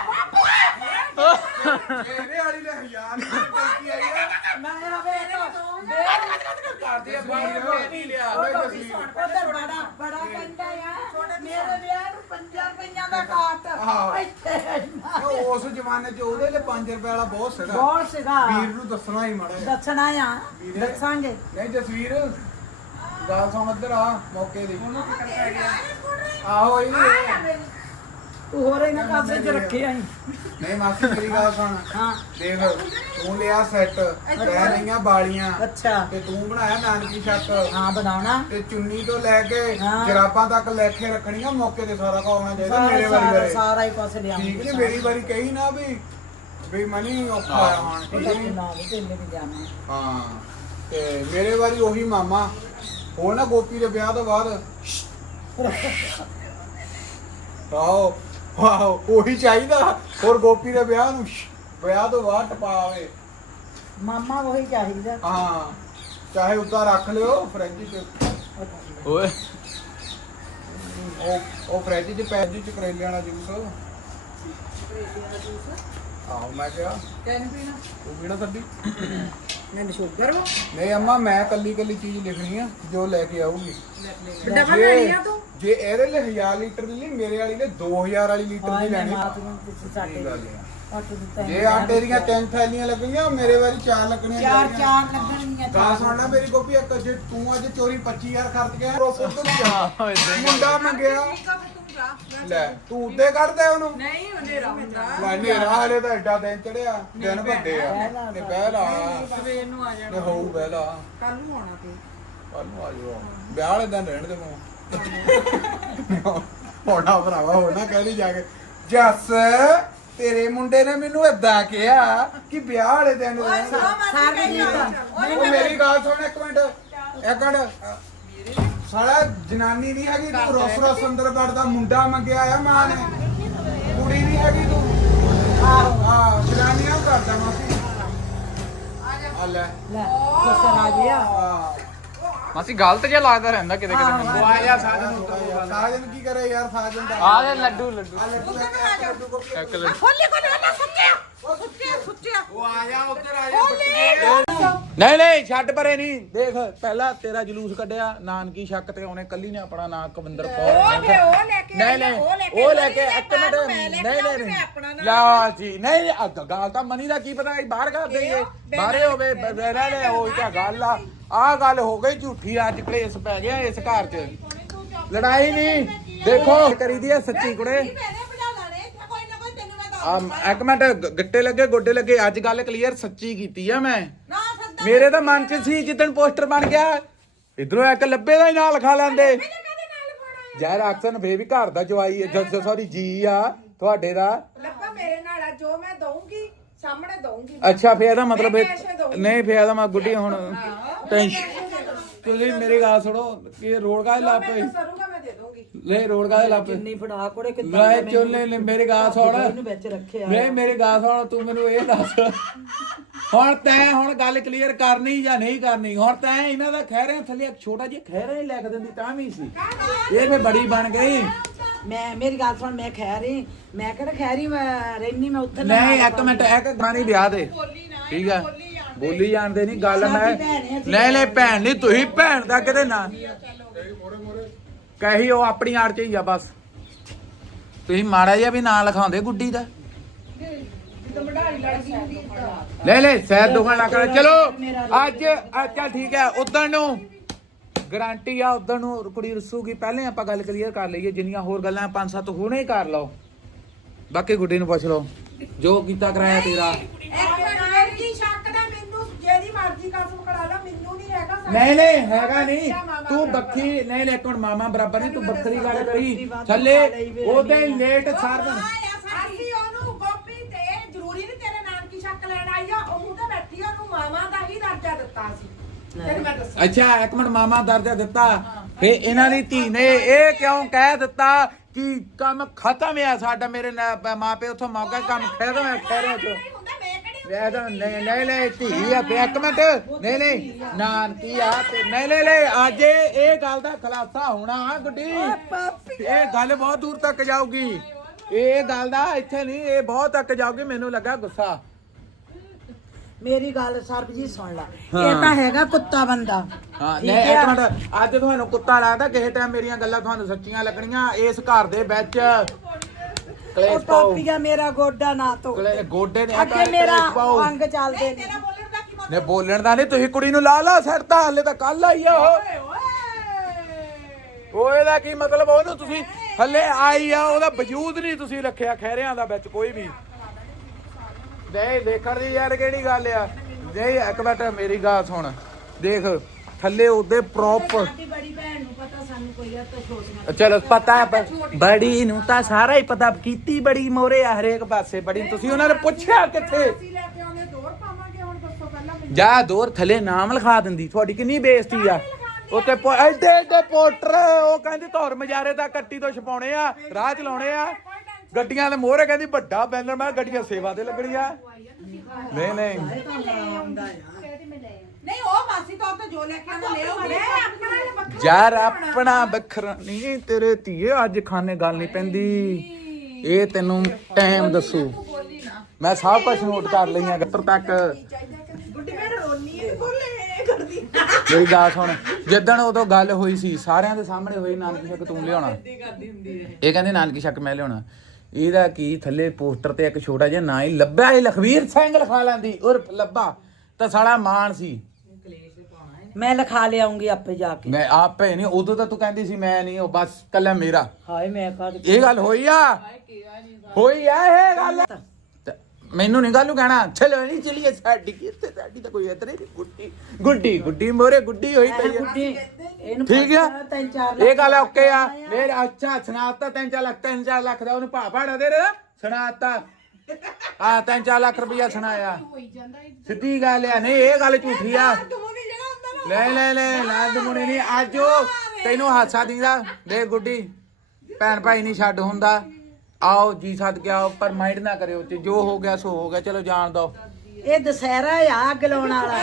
Speaker 1: ਇਹਦੇ ਵਾਲੀ ਲੈ ਹਜ਼ਾਰ ਦੀ ਟੈਂਕੀ ਆਈ ਆ
Speaker 2: ਮੈਂ ਆਵੇ ਤਾਂ
Speaker 3: ਕਰਦੀ ਆ ਬਾਲਟੀ ਲਿਆ
Speaker 2: ਉਧਰ ਬੜਾ ਬੜਾ ਕਹਿੰਦਾ ਆ ਮੇਰੇ ਵਿਆਹ ਨੂੰ ਪੰਜਾਂ ਰੁਪਈਆਂ ਦਾ ਕਾਟ
Speaker 1: ਆਹੋ।
Speaker 2: ਇੱਥੇ ਇੰਨਾ।
Speaker 1: ਉਹ ਉਸ ਜ਼ਮਾਨੇ 'ਚ ਉਹਦੇ ਲਈ ਪੰਜ ਰੁਪਏ ਵਾਲਾ ਬਹੁਤ ਸੀਗਾ
Speaker 2: ਬਹੁਤ ਸੀਗਾ
Speaker 1: ਵੀਰ ਨੂੰ ਦੱਸਣਾ ਹੀ ਮਾੜਾ ਜਿਹਾ।
Speaker 2: ਦੱਸਣਾ ਆ ਦੱਸਾਂਗੇ
Speaker 1: ਨਹੀਂ ਜਸਵੀਰ ਗੱਲ ਸੁਣ ਇੱਧਰ ਆ ਮੌਕੇ ਦੀ ਆਹੋ ਇਹ ਨਹੀਂ
Speaker 2: ਤੂੰ ਹੋਰ ਇਹਨਾਂ ਕਾਸੇ ਚ ਰੱਖਿਆ ਹੀ
Speaker 1: ਨਹੀਂ ਮਾਸੀ ਮੇਰੀ ਗੱਲ ਸੁਣ
Speaker 2: ਹਾਂ
Speaker 1: ਦੇਖ ਤੂੰ ਲਿਆ ਸੈੱਟ ਤੈਂ ਲਈਆਂ ਬਾਲੀਆਂ
Speaker 2: ਅੱਛਾ
Speaker 1: ਤੇ ਤੂੰ ਬਣਾਇਆ ਨਾਨਕੀ ਛੱਤ
Speaker 2: ਹਾਂ ਬਣਾਉਣਾ
Speaker 1: ਤੇ ਚੁੰਨੀ ਤੋਂ ਲੈ ਕੇ
Speaker 2: ਹਾਂ।
Speaker 1: ਜਰਾਬਾਂ ਤੱਕ ਲੈ ਕੇ ਰੱਖਣੀਆਂ ਮੌਕੇ ਤੇ ਸਾਰਾ ਕੁਝ ਆਉਣਾ ਚਾਹੀਦਾ
Speaker 2: ਸਾਰਾ
Speaker 1: ਮੇਰੇ ਵਾਰੀ
Speaker 2: ਸਾਰਾ
Speaker 1: ਬਾਰੇ
Speaker 2: ਸਾਰਾ ਹੀ ਪਾਸੇ
Speaker 1: ਠੀਕ
Speaker 2: ਲਿਆਉਂਗੇ
Speaker 1: ਹੈ ਮੇਰੀ ਵਾਰੀ ਕਹੀ ਨਾ ਵੀ ਵੀ ਮਨੀ ਔਖਾ ਆ ਹੁਣ ਠੀਕ ਹੈ
Speaker 2: ਨਾ ਉਹ ਤੇ ਵੀ ਜਾਣਾ
Speaker 1: ਹਾਂ ਤੇ ਮੇਰੇ ਵਾਰੀ ਉਹੀ ਮਾਮਾ ਉਹ ਨਾ ਗੋਪੀ ਦੇ ਵਿਆਹ ਤੋਂ ਬਾਅਦ ਆਓ ਵਾਓ ਉਹੀ ਚਾਹੀਦਾ ਹੋਰ ਗੋਪੀ ਦੇ ਵਿਆਹ ਨੂੰ ਵਿਆਹ ਤੋਂ ਬਾਅਦ ਟਪਾਵੇ
Speaker 2: ਮਾਮਾ ਉਹੀ ਚਾਹੀਦਾ
Speaker 1: ਹਾਂ ਚਾਹੇ ਉੱਦਾਂ ਰੱਖ ਲਿਓ ਫ੍ਰਿਜ 'ਚ
Speaker 3: ਓਏ
Speaker 1: ਉਹ ਉਹ ਫ੍ਰਿਜ 'ਚ ਪੈਜ 'ਚ ਕਰੇਲਿਆਂ ਵਾਲਾ ਜੂਸ ਆਹੋ ਮੈਂ ਕਿਹਾ
Speaker 4: ਤੈਨੂੰ ਪੀਣਾ
Speaker 1: ਤੂੰ ਕਿਹੜਾ ਛੱਡੀ
Speaker 4: ਮੈਨੂੰ ਸ਼ੂਗਰ ਵਾ
Speaker 1: ਨਹੀਂ ਅੰਮਾ ਮੈਂ ਕੱਲੀ ਕੱਲੀ ਚੀਜ਼ ਲਿਖਣੀ ਆ ਜੋ ਲੈ ਕੇ ਆਊਗੀ
Speaker 4: ਡੱਬਾ ਲੈਣੀ ਆ ਤੂੰ
Speaker 1: ਜੇ ਇਹਦੇ ਲਈ ਹਜ਼ਾਰ ਲੀਟਰ ਦੀ ਲਈ ਮੇਰੇ ਵਾਲੀ ਨੇ ਦੋ ਹਜ਼ਾਰ ਵਾਲੀ ਲੀਟਰ ਦੀ
Speaker 2: ਹਾਂ
Speaker 1: ਲੈਣੀ
Speaker 2: ਮਾਤ ਨੂੰ ਤੁਸੀਂ ਸਾਡੇ
Speaker 1: ਇਹ ਗੱਲ ਆ।
Speaker 2: ਅੱਠ ਦਿੱਤਾ
Speaker 1: ਜੇ ਆਟੇ ਦੀਆਂ ਤਿੰਨ ਥੈਲੀਆਂ ਲੱਗਣੀਆਂ ਮੇਰੇ ਵਾਰੀ ਚਾਰ ਲੱਗਣੀਆਂ
Speaker 2: ਚਾਰ
Speaker 1: ਚਾਹੀਦੀਆਂ।
Speaker 2: ਚਾਰ ਲੱਗਣਗੀਆਂ
Speaker 1: ਗੱਲ ਸੁਣਨਾ ਮੇਰੀ ਗੋਪੀ ਇੱਕ ਜੇ ਤੂੰ ਅੱਜ ਚੋਰੀ ਪੱਚੀ ਹਜ਼ਾਰ ਖਰਚ ਗਿਆ ਰੋਸ ਤੋਂ ਜਾ ਮੁੰਡਾ ਮੰਗਿਆ ਲੈ ਤੂੰ ਉੱਤੇ ਕੱਢਦੇ ਉਹਨੂੰ
Speaker 4: ਨਹੀਂ ਹਨੇਰਾ ਹੁੰਦਾ
Speaker 1: ਲੈ ਨੇਰਾ ਹਾਲੇ ਤਾਂ ਐਡਾ ਦਿਨ ਚੜਿਆ ਦਿਨ ਵੱਡੇ ਆ ਤੇ ਬਹਿ ਲਾ
Speaker 4: ਸਵੇਰ ਨੂੰ ਆ
Speaker 1: ਤੇ
Speaker 4: ਜਾਣਾ
Speaker 1: ਹੋਊ ਬਹਿ ਲਾ
Speaker 4: ਕੱਲ ਨੂੰ ਆਉਣਾ ਤੂੰ
Speaker 1: ਕੱਲ ਨੂੰ ਆ ਜਾਓ ਵਿਆਹ ਵਾਲੇ ਦਿਨ ਰਹਿਣ ਦੇ ਮੂੰਹ ਹੋਣਾ ਭਰਾਵਾ ਹੋਣਾ ਕਹਿ ਜਾ ਕੇ ਜੱਸ ਤੇਰੇ ਮੁੰਡੇ ਨੇ ਮੈਨੂੰ ਏਦਾਂ ਕਿਹਾ ਕਿ ਵਿਆਹ ਵਾਲੇ ਦਿਨ ਰਹਿਣ ਦੇ ਉਹ ਮੇਰੀ ਗੱਲ ਸੁਣ ਇੱਕ ਮਿੰਟ ਇੱਕ ਮਿੰਟ ਸਾਲਾ ਜਨਾਨੀ ਨਹੀਂ ਹੈਗੀ ਤੂੰ ਰੋਸ ਰੋਸ ਅੰਦਰ ਵੜਦਾ ਮੁੰਡਾ ਮੰਗਿਆ ਆ ਮਾਂ ਨੇ ਕੁੜੀ ਨਹੀਂ ਹੈਗੀ ਤੂੰ ਹਾਂ ਜਨਾਨੀਆਂ ਕਰਦਾ ਮਾਸੀ ਆ ਲੈ
Speaker 2: ਲੈ ਕਿਸਰ ਆ ਗਿਆ
Speaker 1: ਹਾਂ
Speaker 5: ਮਾਸੀ ਗਲਤ ਜਿਹਾ ਲੱਗਦਾ ਰਹਿੰਦਾ ਕਿਤੇ ਕਿਤੇ ਮੈਨੂੰ।
Speaker 3: ਉਹ ਆ ਜਾ ਸਾਜਨ ਉੱਤਰ
Speaker 1: ਸਾਜਨ ਕੀ ਕਰੇ ਯਾਰ ਸਾਜਨ ਦਾ
Speaker 5: ਆ ਦੇ ਲੱਡੂ ਲੱਡੂ
Speaker 1: ਆ ਲੱਡੂ ਲੈ ਕੇ ਆ ਲੱਡੂ ਕੋ
Speaker 5: ਇੱਕ ਲੱਡੂ
Speaker 4: ਖੋਲੀ ਖੋਲੀ ਨਾ ਸੁੱਤਿਆ ਸੁੱਤਿਆ ਸੁੱਤਿਆ
Speaker 3: ਉਹ ਆ ਜਾ ਉੱਤਰ ਆ ਜਾ
Speaker 1: ਨਹੀਂ ਨਹੀਂ ਛੱਡ ਪਰੇ ਨਹੀਂ ਦੇਖ ਪਹਿਲਾਂ ਤੇਰਾ ਜਲੂਸ ਕੱਢਿਆ ਨਾਨਕੀ ਸ਼ੱਕ ਤੇ ਉਹਨੇ ਕੱਲੀ ਨੇ ਆਪਣਾ ਨਾਂ ਕਵਿੰਦਰ ਕੌਰ
Speaker 4: ਉਹ ਤੇ ਉਹ ਲੈ ਕੇ
Speaker 1: ਨਹੀਂ ਨਹੀਂ ਉਹ ਲੈ ਕੇ ਇੱਕ ਮਿੰਟ ਨਹੀਂ ਨਹੀਂ ਨਹੀਂ ਲਾ ਜੀ ਨਹੀਂ ਅੱਗ ਗੱਲ ਤਾਂ ਮਨੀ ਦਾ ਕੀ ਪਤਾ ਬਾਹਰ ਕਰ ਦੇਈਏ ਬਾਹਰੇ ਹੋਵੇ ਬੈਰਾ ਲੈ ਉਹ ਤਾਂ ਗੱਲ ਆ ਆ ਗੱਲ ਹੋ ਗਈ ਝੂਠੀ ਅੱਜ ਕਲੇਸ਼ ਪੈ ਗਿਆ ਇਸ ਘਰ 'ਚ ਲੜਾਈ ਨਹੀਂ ਦੇਖੋ ਕਰੀਦੀ ਆ ਸੱਚੀ ਕੁੜੇ ਆ ਇੱਕ ਮਿੰਟ ਗੱਟੇ ਲੱਗੇ ਗੋਡੇ ਲੱਗੇ ਅੱਜ ਗੱਲ ਕਲੀਅਰ ਸੱਚੀ ਕੀਤੀ ਆ ਮੈਂ ਮੇਰੇ ਤਾਂ ਮਨ 'ਚ ਸੀ ਜਿੱਦਣ ਪੋਸਟਰ ਬਣ ਗਿਆ ਇਧਰੋਂ ਇੱਕ ਲੱਭੇ ਦਾ ਹੀ ਨਾਂ ਲਿਖਾ ਲੈਂਦੇ ਯਾਰ ਅਕਸਰ ਫੇ ਵੀ ਘਰ ਦਾ ਜਵਾਈ ਸੌਰੀ ਜੀ ਆ ਤੁਹਾਡੇ ਦਾ
Speaker 2: ਲੱਗਾ ਮੇਰੇ ਨਾਲ ਆ, ਜੋ ਮੈਂ ਦਊਂਗੀ ਸਾਹਮਣੇ ਦਊਂਗੀ
Speaker 1: ਅੱਛਾ ਫੇਰ ਇਹਦਾ ਮਤਲਬ
Speaker 2: ਮੈਂ
Speaker 1: ਇਹ-
Speaker 2: ਪੈਸੇ ਦਊਂਗੀ।
Speaker 1: ਨਹੀਂ ਫੇਰ ਇਹਦਾ ਮੈਂ ਗੁੱਡੀ ਹੁਣ ਟੈਨਸ਼ਨ ਤੁਸੀਂ ਮੇਰੀ ਗੱਲ ਸੁਣੋ ਕਿ ਰੋਡ ਕਾਹਦੇ ਲਾ ਪਈ
Speaker 2: ਸਰੂਗਾ ਮੈਂ ਦੇ ਦਊਂਗੀ
Speaker 1: ਲੈ ਰੋਡ ਕਾਹਦੇ ਲਾ ਪਈ
Speaker 2: ਜਿੰਨੀ ਫੜਾ ਕੋੜੇ ਕਿ
Speaker 1: ਲੈ ਚੋਲੇ ਲੈ ਮੇਰੀ ਗੱਲ ਸੁਣ
Speaker 2: ਇਹਨੂੰ ਵਿੱਚ ਰੱਖਿਆ
Speaker 1: ਨਹੀਂ ਮੇਰੀ ਗੱਲ ਸੁਣ ਤੂੰ ਮੈਨੂੰ ਇਹ ਦੱਸ ਹੁਣ ਤੈਂ ਹੁਣ ਗੱਲ ਕਲੀਅਰ ਕਰਨੀ ਜਾਂ ਨਹੀਂ ਕਰਨੀ ਹੁਣ ਤੈਂ ਇਹਨਾਂ ਦਾ ਖਹਿਰੇ ਥੱਲੇ ਇੱਕ ਛੋਟਾ ਜਿਹਾ ਖਹਿਰਾ ਹੀ ਲਿਖ ਦਿੰਦੀ ਤਾਂ ਵੀ ਸੀ ਇਹ ਫੇ ਬੜੀ ਬਣ ਗਈ
Speaker 2: ਮੈਂ ਮੇਰੀ ਗੱਲ ਸੁਣ ਮੈਂ ਖੈ ਰਹੀ ਮੈਂ ਕਿਹੜਾ ਖੈ ਰਹੀ ਮੈਂ ਰਹਿਨੀ ਮੈਂ ਉੱਥੇ
Speaker 1: ਨਹੀਂ ਇੱਕ ਮਿੰਟ ਇੱਕ ਗਾਣੀ ਵਿਆਹ ਦੇ ਠੀਕ ਆ ਬੋਲੀ ਜਾਣਦੇ ਨਹੀਂ ਗੱਲ ਮੈਂ ਨਹੀਂ ਨਹੀਂ ਭੈਣ ਨਹੀਂ ਤੁਸੀਂ ਭੈਣ ਦਾ ਕਿਤੇ ਨਾ ਕਹੀ ਉਹ ਆਪਣੀ ਆੜ ਚ ਹੀ ਆ ਬਸ ਤੁਸੀਂ ਮਾੜਾ ਜਿਹਾ ਵੀ ਨਾਂ ਲਿਖਾਉਂਦੇ ਗੁੱਡੀ ਦਾ ਲੈ ਲੈ ਸੈਰ ਦੁਕਾਨ ਲਾ ਕਰ ਚਲੋ ਅੱਜ ਚੱਲ ਠੀਕ ਹੈ ਉਦੋਂ ਨੂੰ ਗਾਰੰਟੀ ਆ ਉਦੋਂ ਨੂੰ ਕੁੜੀ ਰਸੂਗੀ ਪਹਿਲੇ ਆਪਾਂ ਗੱਲ ਕਲੀਅਰ ਕਰ ਲਈਏ ਜਿੰਨੀਆਂ ਹੋਰ ਗੱਲਾਂ ਪੰਜ ਸੱਤ ਹੁਣੇ ਹੀ ਕਰ ਲਓ ਬਾਕੀ ਗੁੱਡੀ ਨੂੰ ਪੁੱਛ ਲਓ ਜੋ ਕੀਤਾ ਕਰਾਇਆ ਤੇਰਾ
Speaker 2: ਕੀ ਸ਼ੱਕ ਦਾ ਮੈਨੂੰ ਜਿਹਦੀ ਮਰਜ਼ੀ ਕਸਮ ਖੜਾ ਲਾ ਮੈਨੂੰ ਨਹੀਂ ਹੈਗਾ
Speaker 1: ਨਹੀਂ ਨਹੀਂ ਹੈਗਾ ਨਹੀਂ ਤੂੰ ਬੱਖੀ ਨਹੀਂ ਲੈ ਕੋਣ ਮਾਮਾ ਬਰਾਬਰ ਨਹੀਂ ਤੂੰ ਬੱਖਰੀ ਗੱਲ ਕਰੀ ਥੱਲੇ ਉਹਦੇ ਲੇਟ ਸਾਰ ਦਿਨ
Speaker 2: ਅਸੀਂ ਉਹਨੂੰ ਗੋਪੀ ਤੇ ਜ਼ਰੂਰੀ ਨਹੀਂ ਤੇਰੇ ਨਾਮ ਕੀ ਸ਼ੱਕ ਲੈਣ ਆਈ ਆ ਉਹ ਮੂੰਹ ਤੇ ਬੈਠੀ ਆ, ਉਹਨੂੰ ਮਾਮਾ ਦਾ ਹੀ ਦਰਜਾ ਦਿੱਤਾ ਸੀ ਤੈਨੂੰ ਮੈਂ ਦੱਸਾਂ
Speaker 1: ਅੱਛਾ ਇੱਕ ਮਿੰਟ ਮਾਮਾ ਦਰਜਾ ਦਿੱਤਾ ਫੇ ਇਹਨਾਂ ਦੀ ਧੀ ਨੇ ਇਹ ਕਿਉਂ ਕਹਿ ਦਿੱਤਾ ਕਿ ਕੰਮ ਖਤਮ ਆ ਸਾਡਾ ਮੇਰੇ ਮਾਪੇ ਉੱਥੋਂ ਮੌਕਾ ਕੰਮ ਖਤਮ ਹੈ ਖੈਰੋਂ ਚ ਲੈ ਤਾਂ ਨਹੀਂ ਨਹੀਂ ਲੈ ਧੀ ਆ ਤੇ ਇੱਕ ਮਿੰਟ ਨਹੀਂ ਨਹੀਂ ਨਾਨਕੀ ਆ ਤੇ ਨਹੀਂ ਲੈ ਲੈ ਅੱਜ ਇਹ ਗੱਲ ਦਾ ਖੁਲਾਸਾ ਹੋਣਾ ਗੁੱਡੀ ਇਹ ਗੱਲ ਬਹੁਤ ਦੂਰ ਤੱਕ ਜਾਊਗੀ ਇਹ ਗੱਲ ਦਾ ਇੱਥੇ ਨਹੀਂ ਇਹ ਬਹੁਤ ਤੱਕ ਜਾਊਗੀ ਮੈਨੂੰ ਲੱਗਾ ਗੁੱਸਾ
Speaker 2: ਮੇਰੀ ਗੱਲ ਸਰਬਜੀਤ ਸੁਣ ਲੈ ਇਹ ਤਾਂ ਹੈਗਾ ਕੁੱਤਾ ਬੰਦਾ
Speaker 1: ਹਾਂ ਨਹੀਂ ਇੱਕ ਮਿੰਟ ਅੱਜ ਤੁਹਾਨੂੰ ਕੁੱਤਾ ਲੱਗਦਾ ਕਿਸੇ ਟਾਈਮ ਮੇਰੀਆਂ ਗੱਲਾਂ ਤੁਹਾਨੂੰ ਸੱਚੀਆਂ ਲੱਗਣੀਆਂ ਇਸ ਘਰ ਦੇ ਵਿੱਚ
Speaker 2: ਉਹ
Speaker 1: ਕਲੇਸ਼ ਪਾਓ
Speaker 2: ਪਾਪੀਆ ਮੇਰਾ ਗੋਡਾ ਨਾ ਤੋ
Speaker 1: ਕਲੇ ਗੋਡੇ ਨੇ
Speaker 2: ਅੱਗੇ ਮੇਰਾ ਅੰਗ ਚੱਲਦੇ ਨੇ
Speaker 1: ਨੇ ਬੋਲਣ ਦਾ ਨਹੀਂ ਤੁਸੀਂ ਕੁੜੀ ਨੂੰ ਲਾ ਲਾ ਸਿਰ ਤਾਂ ਹਲੇ ਤਾਂ ਕੱਲ ਆਈ ਆ ਉਹ ਉਹ ਇਹਦਾ ਕੀ ਮਤਲਬ ਉਹਨੂੰ ਤੁਸੀਂ ਹਲੇ ਆਈ ਆ ਉਹਦਾ ਵਜੂਦ ਨਹੀਂ ਤੁਸੀਂ ਰੱਖਿਆ ਖੈਰਿਆਂ ਦਾ ਵਿੱਚ ਕੋਈ ਵੀ ਨਹੀਂ ਦੇਖਣ ਦੀ ਯਾਰ ਕਿਹੜੀ ਗੱਲ ਆ ਨਹੀਂ ਇੱਕ ਮਿੰਟ ਮੇਰੀ ਗੱਲ ਸੁਣ ਦੇਖ ਥੱਲੇ ਉਹਦੇ ਪ੍ਰੋਪ
Speaker 2: ਸਾਡੀ ਬੜੀ ਭੈਣ ਨੂੰ ਪਤਾ ਸਾਨੂੰ ਕੋਈ ਆ ਤਾਂ ਸੋਚਣਾ
Speaker 1: ਚਲੋ ਪਤਾ ਬੜੀ ਨੂੰ ਤਾਂ ਸਾਰਾ ਹੀ ਪਤਾ ਕੀਤੀ ਬੜੀ ਮੋਰੇ ਆ ਹਰੇਕ ਪਾਸੇ ਬੜੀ ਤੁਸੀਂ ਉਹਨਾਂ ਨੇ ਪੁੱਛਿਆ ਕਿੱਥੇ
Speaker 2: ਅਸੀਂ ਲੈ ਕੇ ਆਉਣੇ ਦੋਰ ਪਾਵਾਂਗੇ ਹੁਣ ਦੱਸੋ ਪਹਿਲਾਂ
Speaker 1: ਜਾ ਦੋਰ ਥੱਲੇ ਨਾਮ ਲਿਖਾ ਦਿੰਦੀ ਤੁਹਾਡੀ ਕਿੰਨੀ ਬੇਇੱਜ਼ਤੀ ਆ ਉੱਤੇ ਐਡੇ ਐਡੇ ਪੋਸਟਰ ਉਹ ਕਹਿੰਦੀ ਧੌਰ ਮਜਾਰੇ ਦਾ ਕੱਟੀ ਤੋਂ ਛਪਾਉਣੇ ਆ ਰਾਹ ਚਲਾਉਣੇ ਆ ਗੱਡੀਆਂ ਦੇ ਮੋਹਰੇ ਕਹਿੰਦੀ ਵੱਡਾ ਬੈਨਰ ਮੈਂ ਗੱਡੀਆਂ ਸੇਵਾ ਤੇ ਲੱਗਣੀਆਂ ਨਹੀਂ ਨਹੀਂ
Speaker 4: ਨਹੀਂ ਉਹ ਮਾਸੀ ਤੌਰ ਤੇ ਜੋ ਲੈ ਕੇ ਆਉਂਦਾ ਲੈ ਆਓ ਮੈਂ ਆਪਣਾ ਇਹ ਵੱਖਰਾ
Speaker 1: ਯਾਰ ਆਪਣਾ ਵੱਖਰਾ ਨਹੀਂ ਤੇਰੇ ਧੀਏ ਅੱਜ ਖਾਣੇ ਗੱਲ ਨਹੀਂ ਪੈਂਦੀ ਇਹ ਤੈਨੂੰ ਟਾਈਮ ਦੱਸੂ ਮੈਂ ਸਭ ਕੁਝ ਨੋਟ ਕਰ ਲਈਆਂ ਗੱਤਰ ਤੱਕ
Speaker 2: ਗੁੱਡੀ ਮੈਂ ਰੋਣੀ ਐ ਬੋਲੇ ਕਰਦੀ
Speaker 1: ਮੇਰੀ ਗੱਲ ਸੁਣ ਜਿੱਦਣ ਉਦੋਂ ਗੱਲ ਹੋਈ ਸੀ ਸਾਰਿਆਂ ਦੇ ਸਾਹਮਣੇ ਹੋਈ ਨਾਨਕੀ ਸ਼ੱਕ ਤੂੰ ਲਿਆਉਣਾ ਇਹ ਕਹਿੰਦੇ ਨਾਨਕੀ ਸ਼ੱਕ ਮੈਂ ਲਿਆਉਣਾ ਇਹਦਾ ਕੀ ਥੱਲੇ ਪੋਸਟਰ ਤੇ ਇੱਕ ਛੋਟਾ ਜਿਹਾ ਨਾਂ ਹੀ ਲੱਭਿਆ ਇਹ ਲਖਵੀਰ ਸਿੰਘ ਲਿਖਾ ਲੈਂਦੀ ਉਰਫ ਲੱਭਾ ਤਾਂ ਸਾਲਾ ਮਾਨ ਸੀ
Speaker 2: ਮੈਂ ਲਿਖਾ ਲਿਆਉਂਗੀ ਆਪੇ ਜਾ ਕੇ।
Speaker 3: ਮੈਂ ਆਪੇ ਨਹੀਂ, ਉਦੋਂ ਤਾਂ ਤੂੰ ਕਹਿੰਦੀ ਸੀ ਮੈਂ ਨਹੀਂ, ਉਹ ਬਸ ਕੱਲਾ ਮੇਰਾ।
Speaker 2: ਹਾਏ ਮੈਂ ਕਦ
Speaker 3: ਇਹ ਗੱਲ ਹੋਈ ਆ ਹੋਈ ਆ ਇਹ ਗੱਲ। ਤੇ ਮੈਨੂੰ ਨਹੀਂ ਗੱਲ ਨੂੰ ਕਹਿਣਾ ਚਲੋ ਨਹੀਂ ਚਲੀਏ, ਸਾਡੀ ਕਿੱਥੇ, ਸਾਡੀ ਤਾਂ ਕੋਈ ਇਤਰੇ ਨਹੀਂ। ਗੁੱਡੀ ਗੁੱਡੀ ਗੁੱਡੀ ਮੋਰੇ ਗੁੱਡੀ ਹੋਈ ਪਈ ਆ।
Speaker 2: ਗੁੱਡੀ ਇਹਨੂੰ
Speaker 3: ਠੀਕ ਆ,
Speaker 2: ਪਤਾ ਤਿੰਨ ਚਾਰ
Speaker 3: ਇਹ ਗੱਲ ਓਕੇ ਆ। ਮੇਰੇ ਅੱਛਾ ਸੁਣਾਤਾ ਤਿੰਨ ਚਾਰ ਲੱਖ, ਤਿੰਨ ਚਾਰ ਲੱਖ ਦਾ ਉਹਨੂੰ ਭਾ ਭਾੜਾ ਦੇ ਰਿਹਾ ਸੁਣਾਤਾ। ਆ ਤਿੰਨ ਚਾਰ ਲੱਖ ਰੁਪਇਆ ਸੁਣਾਇਆ, ਸਿੱਧੀ ਗੱਲ ਆ। ਨਹੀਂ ਇਹ ਗੱਲ ਝੂਠੀ ਆ। ਲੈ ਲੈ ਲੈ ਲੱਦ ਮੁੰਡੇ ਨਹੀਂ ਅੱਜ ਉਹ ਤੈਨੂੰ ਹਾਸਾ ਦਿੰਦਾ। ਦੇ ਗੁੱਡੀ ਭੈਣ ਭਾਈ ਨਹੀਂ ਛੱਡ ਹੁੰਦਾ। ਆਓ ਜੀ ਸੱਦ ਕੇ ਆਓ, ਪਰ ਮਾਈਂਡ ਨਾ ਕਰਿਓ, ਤੇ ਜੋ ਹੋ ਗਿਆ ਸੋ ਹੋ ਗਿਆ, ਚਲੋ ਜਾਣ ਦੋ।
Speaker 2: ਇਹ ਦੁਸਹਿਰਾ ਆ ਅੱਗ ਲਾਉਣ ਵਾਲਾ।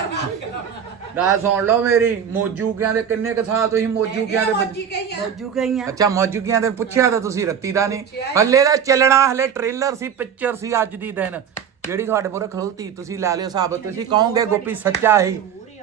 Speaker 3: ਗੱਲ ਸੁਣ ਲਓ ਮੇਰੀ। ਮੌਜੂਗਿਆਂ ਦੇ ਕਿੰਨੇ ਕ ਸਾਲ ਤੁਸੀਂ ਮੌਜੂਗਿਆਂ ਦੇ
Speaker 2: ਮੌਜੂ ਗਈਆਂ।
Speaker 3: ਅੱਛਾ ਮੌਜੂਗਿਆਂ ਦੇ ਪੁੱਛਿਆ ਤਾਂ ਤੁਸੀਂ ਰੱਤੀ ਦਾ ਨਹੀਂ। ਹੱਲੇ ਦਾ ਚੱਲਣਾ, ਹੱਲੇ ਟ੍ਰੇਲਰ ਸੀ, ਪਿਕਚਰ ਸੀ ਅੱਜ ਦੀ ਦਿਨ ਜਿਹੜੀ ਤੁਹਾਡੇ ਮੂਹਰੇ ਖਲੋਤੀ। ਤੁਸੀਂ ਲੈ ਲਿਓ ਸਾਬਤ, ਤੁਸੀਂ ਕਹੋਗੇ ਗੋਪੀ ਸੱਚਾ ਹੀ।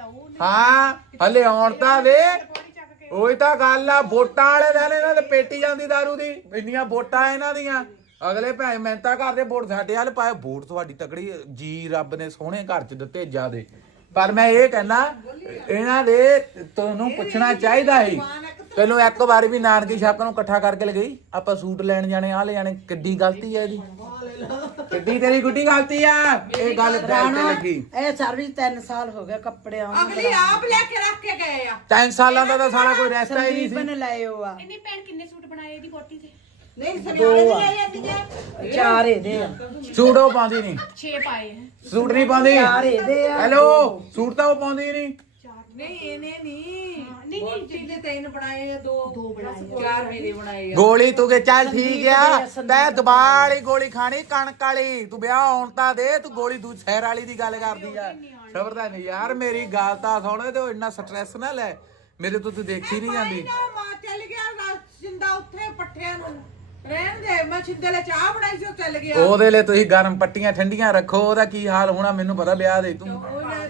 Speaker 3: ਹਾਂ ਹੱਲੇ ਆਉਣ ਤਾਂ ਦੇ। ਉਹੀ ਤਾਂ ਗੱਲ ਆ, ਵੋਟਾਂ ਵਾਲੇ ਦਿਨ ਇਹਨਾਂ ਦੇ ਪੇਟੀ ਜਾਂਦੀ ਦਾਰੂ ਦੀ। ਇੰਨੀਆਂ ਵੋਟਾਂ ਇਹਨਾਂ ਦੀਆਂ, ਅਗਲੇ ਭੈਣ ਮਿਹਨਤਾਂ ਕਰਦੇ ਵੋਟ ਸਾਡੇ ਵੱਲ ਪਾਏ। ਵੋਟ ਤੁਹਾਡੀ ਤਕੜੀ ਜੀ, ਰੱਬ ਨੇ ਸੋਹਣੇ ਘਰ ਚ ਦਿੱਤੇ ਜਿਆਦੇ। ਪਰ ਮੈਂ ਇਹ ਕਹਿਣਾ ਇਹਨਾਂ ਦੇ ਤੁਹਾਨੂੰ ਪੁੱਛਣਾ ਚਾਹੀਦਾ ਸੀ। ਤੈਨੂੰ ਇੱਕ ਵਾਰ ਵੀ ਨਾਨਕੀ ਛੱਕ ਨੂੰ ਇਕੱਠਾ ਕਰਕੇ ਲਗਈ, ਆਪਾਂ ਸੂਟ ਲੈਣ ਜਾਣੇ, ਆ ਲੈ ਜਾਣੇ। ਕਿੱਡੀ ਗਲਤੀ ਹੈ ਇਹਦੀ, ਕਿੱਡੀ ਤੇਰੀ ਗੁੱਡੀ ਗਲਤੀ ਆ। ਇਹ ਗੱਲ ਦਿਲ ਤੇ ਲੱਗੀ।
Speaker 2: ਇਹ ਸਰਵਿਸ ਤਿੰਨ ਸਾਲ ਹੋ ਗਏ ਕੱਪੜਿਆਂ ਨੂੰ।
Speaker 4: ਅਗਲੀ ਆਪ ਲੈ ਕੇ ਰੱਖ ਕੇ ਗਏ ਆ।
Speaker 3: ਤਿੰਨ ਸਾਲਾਂ ਦਾ ਤਾਂ ਸਾਰਾ ਕੋਈ ਰਸਤਾ ਹੀ ਨਹੀਂ
Speaker 2: ਸੰਦੀਪ ਨੇ
Speaker 3: ਸੀ।
Speaker 2: ਲਾਏ ਉਹ ਆ।
Speaker 4: ਇੰਨੀ ਭੈਣ ਕਿੰਨੇ ਸੂਟ ਬਣਾਏ ਇਹਦੀ ਕੋਟੀ ਤੇ?
Speaker 2: ਨਹੀਂ ਸੁਨਿਆਰੇ ਦੀ ਆਈ ਜਾਂਦੀ ਚਾਰ ਇਹਦੇ ਆ।
Speaker 3: ਸੂਟ ਉਹ ਪਾਉਂਦੀ ਨਹੀਂ,
Speaker 4: ਛੇ ਪਾਏ ਹੈ।
Speaker 3: ਸੂਟ ਨਹੀਂ ਪਾਉਂਦੀ।
Speaker 2: ਚਾਰ ਇਹਦੇ ਆ।
Speaker 3: ਹੈਲੋ ਸੂਟ ਤਾਂ ਉਹ ਪਾਉਂਦੀ ਨਹੀਂ।
Speaker 4: ਨਹੀਂ ਇਹਨੇ ਨਹੀਂ ਨਹੀਂ ਨਹੀਂ ਜਿਹਦੇ ਤਿੰਨ ਬਣਾਏ ਆ, ਦੋ ਦੋ ਬਣਾਏ, ਚਾਰ ਮੇਰੇ ਬਣਾਏ ਆ।
Speaker 3: ਗੋਲੀ ਤੂੰ ਕੇ ਚੱਲ ਠੀਕ ਆ। ਤੈ ਦਬਾਅ ਵਾਲੀ ਗੋਲੀ ਖਾਣੀ, ਕਣਕ ਵਾਲੀ। ਤੂੰ ਵਿਆਹ ਆਉਣ ਤਾਂ ਦੇ, ਤੂੰ ਗੋਲੀ ਦੂ ਸ਼ਹਿਰ ਵਾਲੀ ਦੀ ਗੱਲ ਕਰਦੀ ਆ। ਸਬਰਦਾ ਨਹੀਂ ਯਾਰ, ਮੇਰੀ ਗੱਲ ਤਾਂ ਸੁਣ। ਤੇ ਉਹ ਇੰਨਾ ਸਟ੍ਰੈਸ ਨਾ ਲੈ, ਮੇਰੇ ਤੋਂ ਤੂੰ ਦੇਖੀ ਨਹੀਂ ਜਾਂਦੀ।
Speaker 4: ਮਾਂ ਚੱਲ ਗਿਆ ਜਿੰਦਾ ਉੱਥੇ ਪੱਠਿਆਂ ਨੂੰ ਰਹਿਣ ਦੇ। ਮੈਂ ਛਿੰਦੇ ਲਈ ਚਾਹ ਬਣਾਈ ਸੀ, ਉਹ ਚੱਲ ਗਿਆ।
Speaker 3: ਉਹਦੇ ਲਈ ਤੁਸੀਂ ਗਰਮ ਪੱਟੀਆਂ ਠੰਡੀਆਂ ਰੱਖੋ, ਉਹਦਾ ਕੀ ਹਾਲ ਹੋਣਾ ਮੈਨੂੰ ਪਤਾ। ਵਿਆਹ ਦੇ ਤੂੰ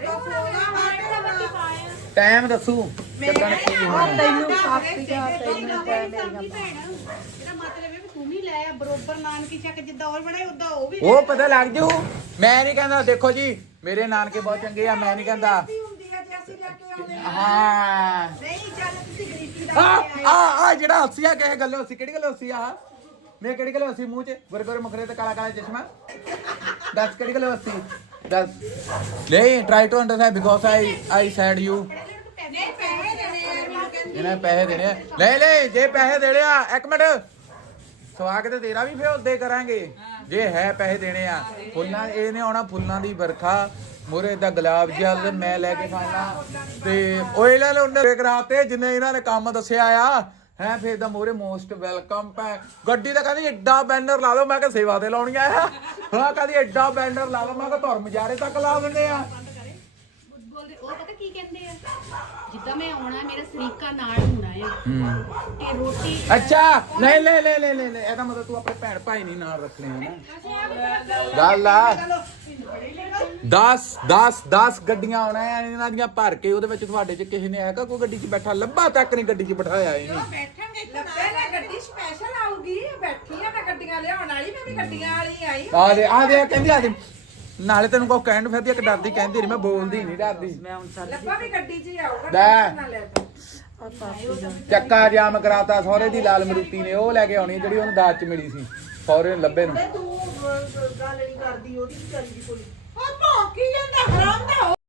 Speaker 3: ਟਾਈਮ ਦੱਸੂ ਚੱਕਣ ਕੀ ਹੋਣਾ।
Speaker 2: ਤੈਨੂੰ ਕਾਪੀਆਂ ਤੈਨੂੰ ਪੈ ਮੇਰੀਆਂ।
Speaker 4: ਇਹਦਾ ਮਤਲਬ ਹੈ ਵੀ ਤੂੰ ਵੀ ਲੈ ਆ ਬਰੋਬਰ ਨਾਨਕੀ ਚੱਕ ਜਿੱਦਾਂ ਹੋਰ ਬਣਾਏ ਉਦਾਂ ਉਹ ਵੀ
Speaker 3: ਉਹ ਪਤਾ ਲੱਗ ਜੂ। ਮੈਂ ਨਹੀਂ ਕਹਿੰਦਾ, ਦੇਖੋ ਜੀ ਮੇਰੇ ਨਾਨਕੇ ਬਹੁਤ ਚੰਗੇ ਆ, ਮੈਂ ਨਹੀਂ ਕਹਿੰਦਾ।
Speaker 4: ਹੁੰਦੀ ਹੈ ਜੇ ਅਸੀਂ ਲੈ ਕੇ ਆਉਂਦੇ
Speaker 3: ਹਾਂ
Speaker 4: ਨਹੀਂ ਚੱਲ ਤੁਸੀਂ ਗਰੀਬੀ ਦਾ
Speaker 3: ਆ ਆ ਆ ਜਿਹੜਾ ਹੱਸਿਆ ਕਿਸੇ ਗੱਲੋਂ ਹੱਸੀ, ਕਿਹੜੀ ਗੱਲੋਂ ਹੱਸੀ ਆ? ਮੈਂ ਕਿਹੜੀ ਗੱਲੋਂ ਹੱਸੀ? ਮੂੰਹ 'ਚ ਗੁਰ ਗੁਰ ਮੁਖੜੇ ਤੇ ਕਾਲਾ ਕਾਲਾ ਚਸ਼ਮਾ। ਦੱਸ ਕਿਹੜੀ ਗੱਲੋਂ ਹੱਸੀ? ਦੱਸ। ਨਹੀਂ try to understand because I I said you.
Speaker 4: ਨਹੀਂ ਪੈਸੇ ਦੇਣੇ ਆ ਮੈਨੂੰ ਕਹਿੰਦੀ।
Speaker 3: ਇਹਨਾਂ ਪੈਸੇ ਦੇਣੇ ਆ। ਲੈ ਲੈ ਜੇ ਪੈਸੇ ਦੇਣੇ ਆ, ਇੱਕ ਮਿੰਟ ਸਵਾਗਤ ਤੇਰਾ ਵੀ ਫੇਰ ਉਦੇ ਕਰਾਂਗੇ ਜੇ ਹੈ ਪੈਸੇ ਦੇਣੇ ਆ। ਫੁੱਲਾਂ ਇਹਨੇ ਆਉਣਾ, ਫੁੱਲਾਂ ਦੀ ਵਰਖਾ ਮੋਰੇ ਦਾ ਗੁਲਾਬ ਜਲ ਮੈਂ ਲੈ ਕੇ ਖਾਣਾ। ਤੇ ਉਹ ਇਹਨਾਂ ਨੇ ਉਹਨੇ ਕਰਾਤੇ ਜਿੰਨੇ ਇਹਨਾਂ ਨੇ ਕੰਮ ਦੱਸਿਆ ਆ। ਹੈ ਫੇਰ ਦਾ ਮੋਰੇ ਮੋਸਟ ਵੈਲਕਮ ਪੈ। ਗੱਡੀ ਤਾਂ ਕਹਿੰਦੀ ਐਡਾ ਬੈਨਰ ਲਾ ਲਓ। ਮੈਂ ਕਿਹਾ ਸੇਵਾ ਤੇ ਲਾਉਣੀਆਂ ਆ। ਹਾਂ ਕਹਿੰਦੀ ਐਡਾ ਬੈਨਰ ਲਾ ਲਓ। ਮੈਂ ਕਿਹਾ ਧਰਮ ਜਾਰੇ ਤੱਕ ਲਾ ਦਿੰਦੇ ਆ।
Speaker 6: ਬੋਲਦੇ ਉਹ ਪਤਾ ਕੀ ਕਹਿੰਦੇ ਆ, ਜਿੱਦਾਂ ਮੈਂ ਆਉਣਾ ਮੇਰਾ ਸਰੀਕਾ ਨਾਲ ਹੋਣਾ ਆ ਤੇ ਰੋਟੀ
Speaker 3: ਅੱਛਾ ਲੈ ਲੈ ਲੈ ਲੈ ਲੈ ਲੈ ਇਹਦਾ ਮਤਲਬ ਤੂੰ ਆਪਣੇ ਭੈਣ ਭਾਈ ਨਹੀਂ ਨਾਲ ਰੱਖਣੇ ਹਨਾ। ਗੱਲ ਆ ਦਸ ਦਸ ਦਸ ਗੱਡੀਆਂ ਆਉਣਾ ਇਹਨਾਂ ਦੀਆਂ ਭਰ ਕੇ। ਉਹਦੇ ਵਿੱਚ ਤੁਹਾਡੇ ਚ ਕਿਸੇ ਨੇ ਹੈਗਾ ਕੋਈ ਗੱਡੀ 'ਚ ਬੈਠਾ? ਲੱਭਾ ਤੱਕ ਨਹੀਂ ਗੱਡੀ 'ਚ ਬਿਠਾਇਆ ਇਹਨੇ।
Speaker 4: ਬੈਠਾਂਗੇ ਲੱਭੇ ਨਾ ਗੱਡੀ ਸਪੈਸ਼ਲ ਆਊਗੀ। ਬੈਠੀ ਆ ਮੈਂ ਗੱਡੀਆਂ ਲਿਆਉਣ ਵਾਲੀ। ਮੈਂ ਵੀ ਗੱਡੀਆਂ ਵਾਲੀ ਆਈ।
Speaker 3: ਆ ਦੇ ਆ ਦੇ ਕਹਿੰਦੀ ਆ ਦੇ ਨਾਲੇ ਤੈਨੂੰ ਕੋ ਕਹਿਣ ਨੂੰ ਫਿਰਦੀ ਇੱਕ ਡਰਦੀ ਕਹਿੰਦੀ ਨਹੀਂ। ਮੈਂ ਬੋਲਦੀ ਨਹੀਂ ਡਰਦੀ।
Speaker 2: ਮੈਂ ਹੁਣ ਚੱਲ
Speaker 4: ਲੱਭਾ ਵੀ ਗੱਡੀ 'ਚ ਹੀ ਆਊਗਾ।
Speaker 3: ਲੈ
Speaker 4: ਟੈਨਸ਼ਨ ਨਾ ਲੈ ਤੂੰ।
Speaker 3: ਚੱਕਾ ਜਾਮ ਕਰਾਤਾ ਸਹੁਰੇ ਦੀ ਲਾਲ ਮਰੂਤੀ ਨੇ। ਉਹ ਲੈ ਕੇ ਆਉਣੀ ਜਿਹੜੀ ਉਹਨੂੰ ਦਾਜ 'ਚ ਮਿਲੀ ਸੀ ਸਹੁਰੇ ਨੂੰ ਲੱਭੇ ਨੂੰ।
Speaker 2: ਤੂੰ ਗੱਲ ਨਹੀਂ ਕਰਦੀ ਉਹਦੀ ਵਿਚਾਰੀ ਦੀ ਕੋਈ।
Speaker 4: ਉਹ ਭੌਂਕੀ ਜਾਂਦਾ ਹਰਾਮ ਦਾ।